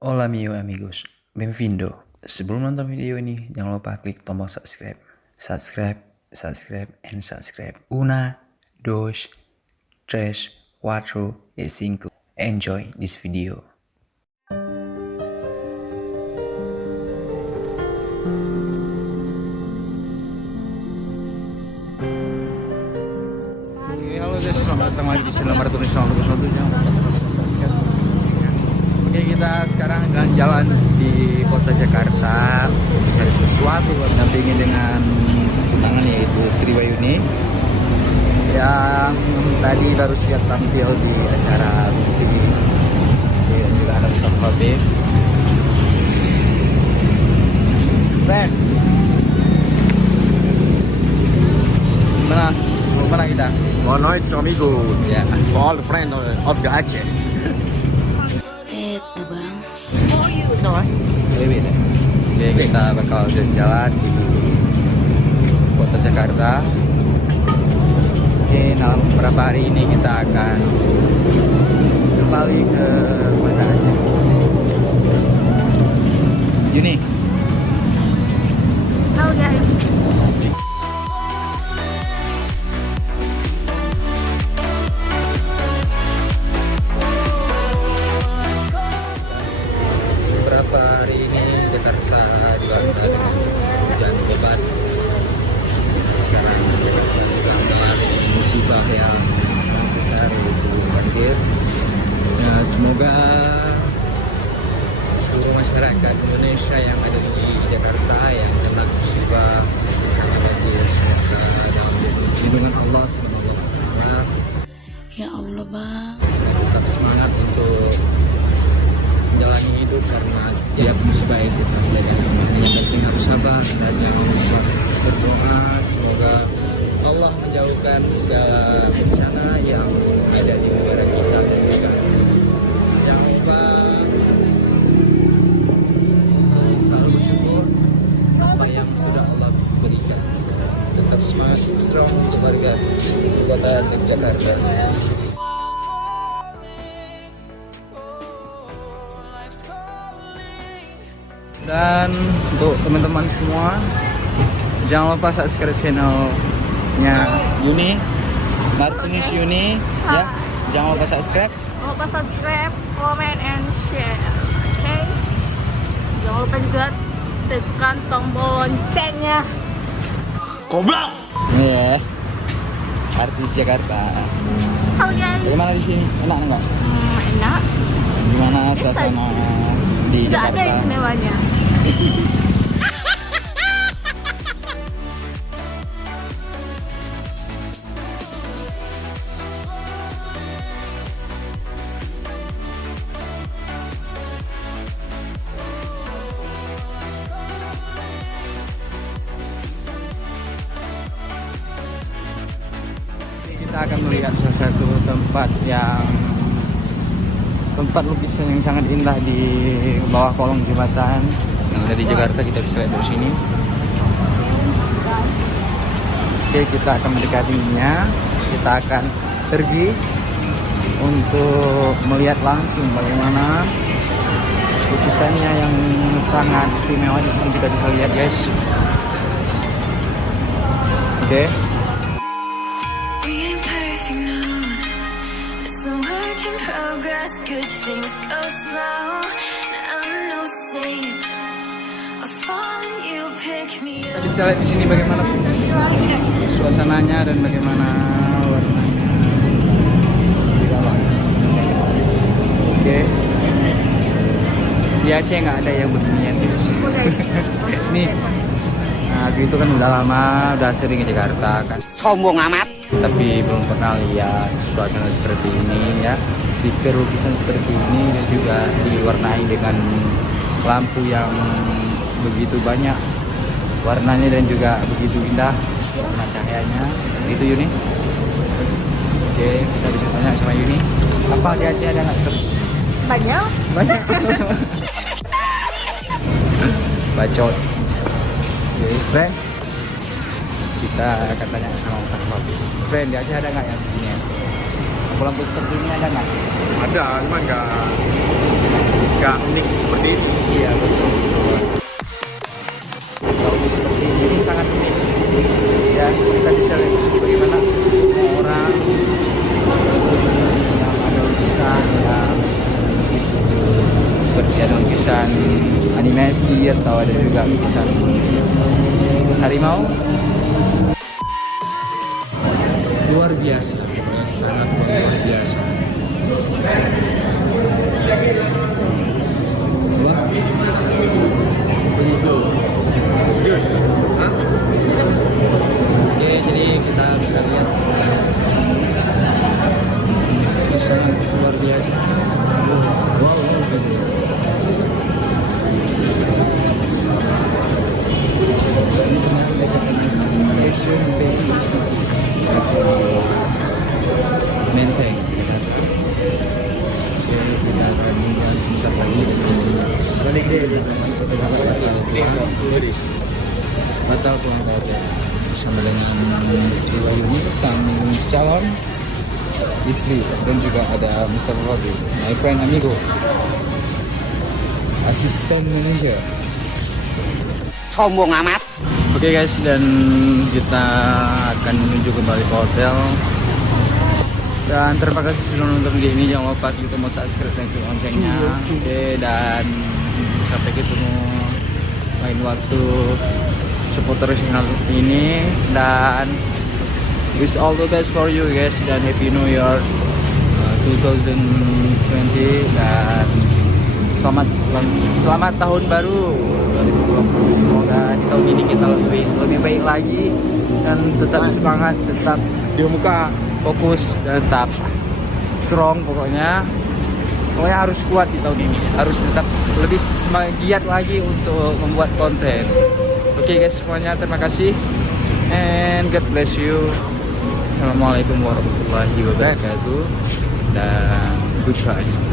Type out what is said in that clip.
Hola amigos, benvindo. Sebelum nonton video ini, jangan lupa klik tombol subscribe. Subscribe, and subscribe. Una, dos, tres, cuatro, y cinco. Enjoy this video. Halo guys, selamat datang lagi di channel Marathon Nasional 21. Oke, kita sekarang jalan di kota Jakarta mencari sesuatu mendampingi dengan tunangan yaitu Sri Bayuni yang tadi baru siap tampil di acara TV. Dan juga ada Ustaz Habib. Ben, mana kita? Boa noite, amigo. Ya. For all the friends of the Aceh. Itu bang. Oke, kita bakal jalan di kota Jakarta. Oke, dalam beberapa hari ini kita akan kembali ke kota Aceh. Yuni. Halo guys. Beberapa hari ini Jakarta dilanda dengan hujan lebat. Sekarang Jakarta juga mengalami musibah yang sangat besar yaitu banjir. Ya, semoga seluruh masyarakat Indonesia yang ada di Jakarta yang kena musibah banjir semoga dalam lindungan Allah Subhanahu wa Ta'ala. Ya Allah bang. Tetap semangat untuk menjalani hidup karena setiap musibah itu pasti ada hikmahnya. Yang penting harus sabar dan jangan lupa berdoa semoga Allah menjauhkan segala bencana yang ada di negara kita dan juga jangan lupa selalu bersyukur apa yang sudah Allah berikan. Tetap semangat, strong keluarga di kota Jakarta. Dan untuk teman-teman semua, jangan lupa subscribe channelnya Yuni, Martinus Yuni, ya. Jangan lupa subscribe. Jangan lupa subscribe, comment, and share. Oke. Jangan lupa juga tekan tombol loncengnya. Goblok. Iya. Artis Jakarta. Halo guys. Bagaimana di sini? Enak enggak? Enak. Gimana suasana di Tidak ada Jakarta? istimewanya. Kita akan melihat salah satu tempat lukisan yang sangat indah di bawah kolong jembatan yang ada di Jakarta. Kita bisa lihat dari sini. Oke, kita akan mendekatinya. Kita akan pergi untuk melihat langsung bagaimana lukisannya yang sangat istimewa. Di sini kita bisa lihat, guys. Oke. We ain't perfect, no. It's a work in progress. Good things go slow. And I'm no saint. I fall and you pick me Kita up. bisa lihat di sini bagaimana suasananya dan bagaimana warnanya di bawah. Oke. Di Aceh nggak ada yang beginian. Nih. Nah, itu kan udah lama, udah sering ke Jakarta kan. Sombong amat. Tapi belum pernah lihat suasana seperti ini ya. Stiker lukisan seperti ini dan juga diwarnai dengan lampu yang begitu banyak warnanya dan juga begitu indah warna cahayanya. Itu Yuni. Oke, kita bisa tanya sama Yuni. Apa di Aceh ada nggak? Banyak. Banyak. Bacot. Oke, friend. Kita akan tanya sama Ustaz Habib. Friend, di Aceh ada nggak yang begini? Lampu seperti ini ada nggak? Ada, cuma enggak nggak unik seperti itu. Iya betul. Tahun seperti ini sangat unik. Ya kita bisa lihat bagaimana semua orang yang ada lukisan yang seperti ada lukisan animasi atau ada juga lukisan harimau. Luar biasa, sangat luar biasa. Oke, jadi kita bisa lihat sangat luar biasa. Wow. Ini ternyata dekat dengan Stasiun Beijing City. Menteng. Oke, kita akan mulai sebentar lagi. Batal pengangkatan bersama dengan Sri Wahyuni sang calon istri dan juga ada Mustafa Fadil, my friend amigo, asisten manager. Sombong amat. Oke guys, dan kita akan menuju kembali ke hotel. Dan terima kasih sudah nonton video ini. Jangan lupa klik tombol subscribe dan klik loncengnya. Oke, dan sampai ketemu lain waktu. Support terus channel ini dan wish all the best for you guys, dan happy new year 2020, dan selamat tahun baru 2020. Semoga di tahun ini kita lebih baik lagi dan tetap semangat, tetap di muka, fokus dan tetap strong. Pokoknya harus kuat di tahun ini, harus tetap lebih giat lagi untuk membuat konten. Oke guys, semuanya terima kasih and God bless you. Assalamualaikum warahmatullahi wabarakatuh dan goodbye.